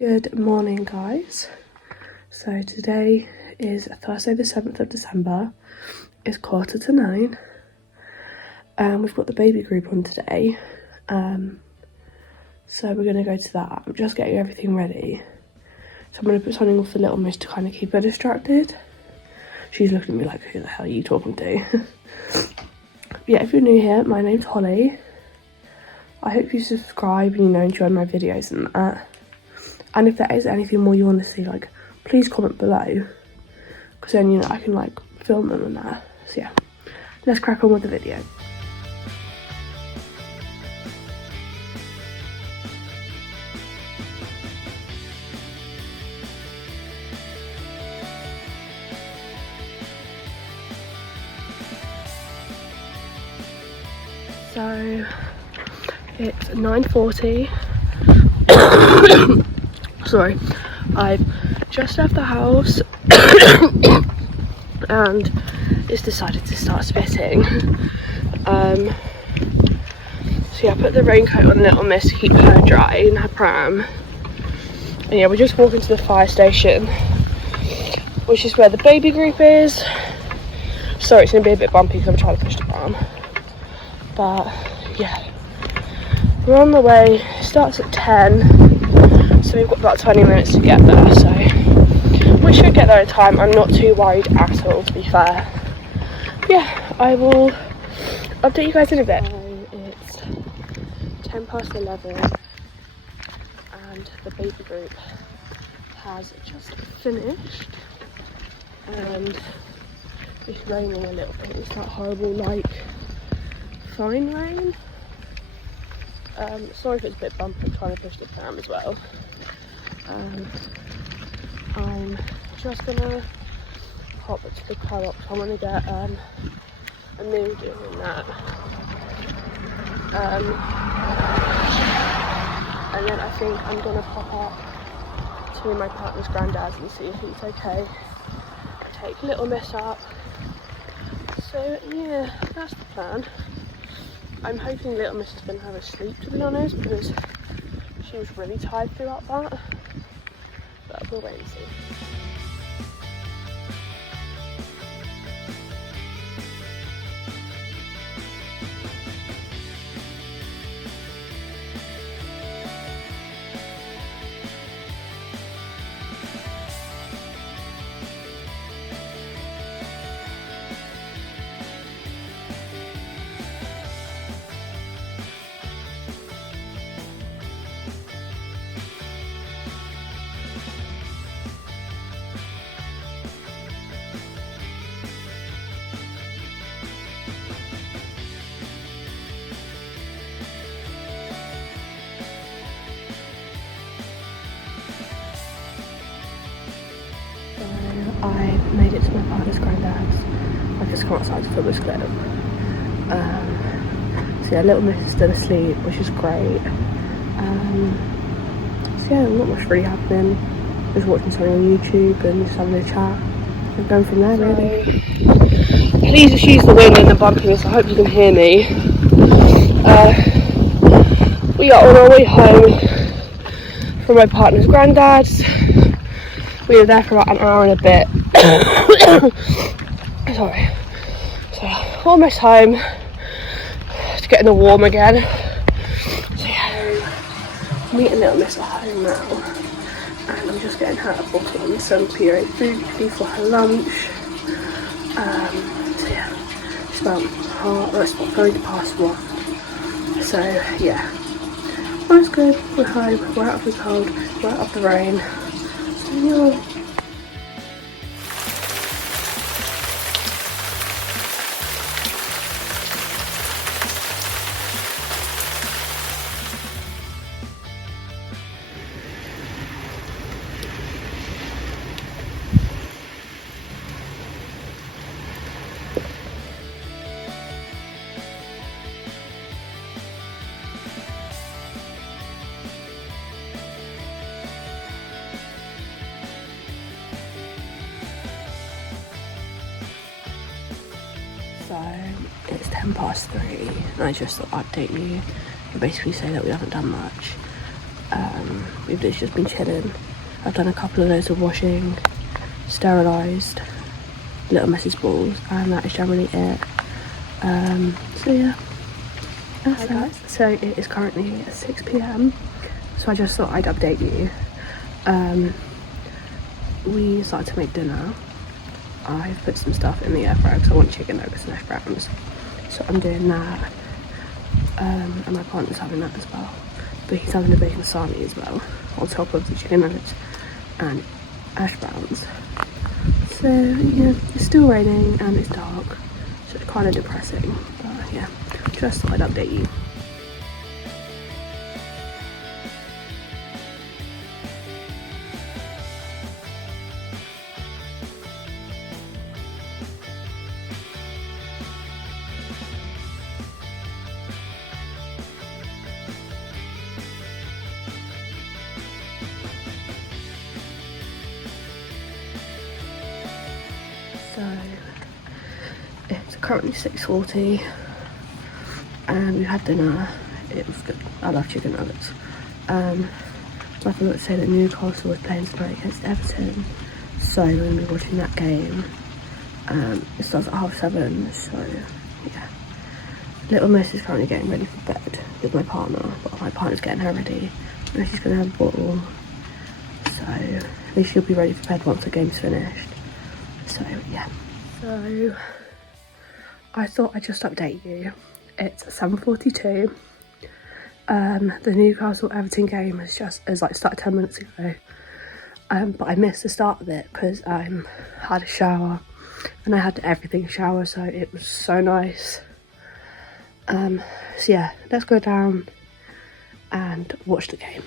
Good morning, guys. So today is Thursday the 7th of December. It's 8:45. We've got the baby group on today. So we're going to go to that. I'm just getting everything ready. So I'm going to put something off the little miss to kind of keep her distracted. She's looking at me like, who the hell are you talking to? Yeah, if you're new here, my name's Holly. I hope you subscribe and, enjoy my videos and that. And if there is anything more you want to see, please comment below. Because then, I can, film them and that. So, yeah. Let's crack on with the video. So, it's 9:40. Sorry, I've just left the house and it's decided to start spitting. So yeah, I put the raincoat on Little Miss to keep her dry in her pram. And yeah, we're just walking to the fire station, which is where the baby group is. Sorry, it's gonna be a bit bumpy because I'm trying to push the pram. But yeah, we're on the way. It starts at 10. So we've got about 20 minutes to get there, so we should get there in time. I'm not too worried at all, to be fair. But yeah, I will update you guys in a bit. So it's 11:10 and the baby group has just finished and it's raining a little bit. It's that horrible fine rain. Sorry if it's a bit bumpy, I'm trying to push the pram as well. I'm just gonna hop to the co-op because I want to get a meal deal in that. And then I think I'm gonna pop up to my partner's granddad's and see if he's okay. Take Little Miss up. So yeah, that's the plan. I'm hoping Little Miss is gonna have a sleep, to be honest, because she was really tired throughout that. But we'll wait and see. I made it to my partner's granddad's. I just come outside to film this clip. So yeah, Little Miss is still asleep, which is great. So yeah, not much really happening. Just watching something on YouTube and just having a chat and going from there, really. Please excuse the wind and the bumpiness, I hope you can hear me. We are on our way home from my partner's granddad's. We were there for about an hour and a bit. Sorry. So almost home. It's getting warm again. So yeah, meeting Little Miss at home now. And I'm just getting her a bottle and some puree food for her lunch. So yeah, it's about going past 1. So yeah, that's good. We're home. We're out of the cold. We're out of the rain. Yeah. So it's 3:10 and I just thought I'd update you and basically say that we haven't done much. We've literally just been chilling. I've done a couple of loads of washing, sterilised little Mess's balls, and that is generally it. So yeah, that's that. So it is currently 6 p.m, so I just thought I'd update you. We started to make dinner. I've put some stuff in the air fryer because I want chicken nuggets and hash browns, so I'm doing that. And my partner's having that as well, but he's having a bacon sarnie as well on top of the chicken nuggets and hash browns. So yeah, it's still raining and it's dark, so it's kind of depressing, but yeah, just thought I'd update you. So it's currently 6:40 and we had dinner. It was good. I love chicken nuggets. I forgot to say that Newcastle was playing tonight against Everton, so we're going to be watching that game. It starts at 7:30, so yeah. Little Miss is currently getting ready for bed with my partner, but my partner's getting her ready and she's going to have a bottle, so at least she'll be ready for bed once the game's finished. So yeah, so I thought I'd just update you. It's 7:42. The Newcastle Everton game has started 10 minutes ago, but I missed the start of it because I had a shower and I had everything shower, so it was so nice. So yeah, let's go down and watch the game.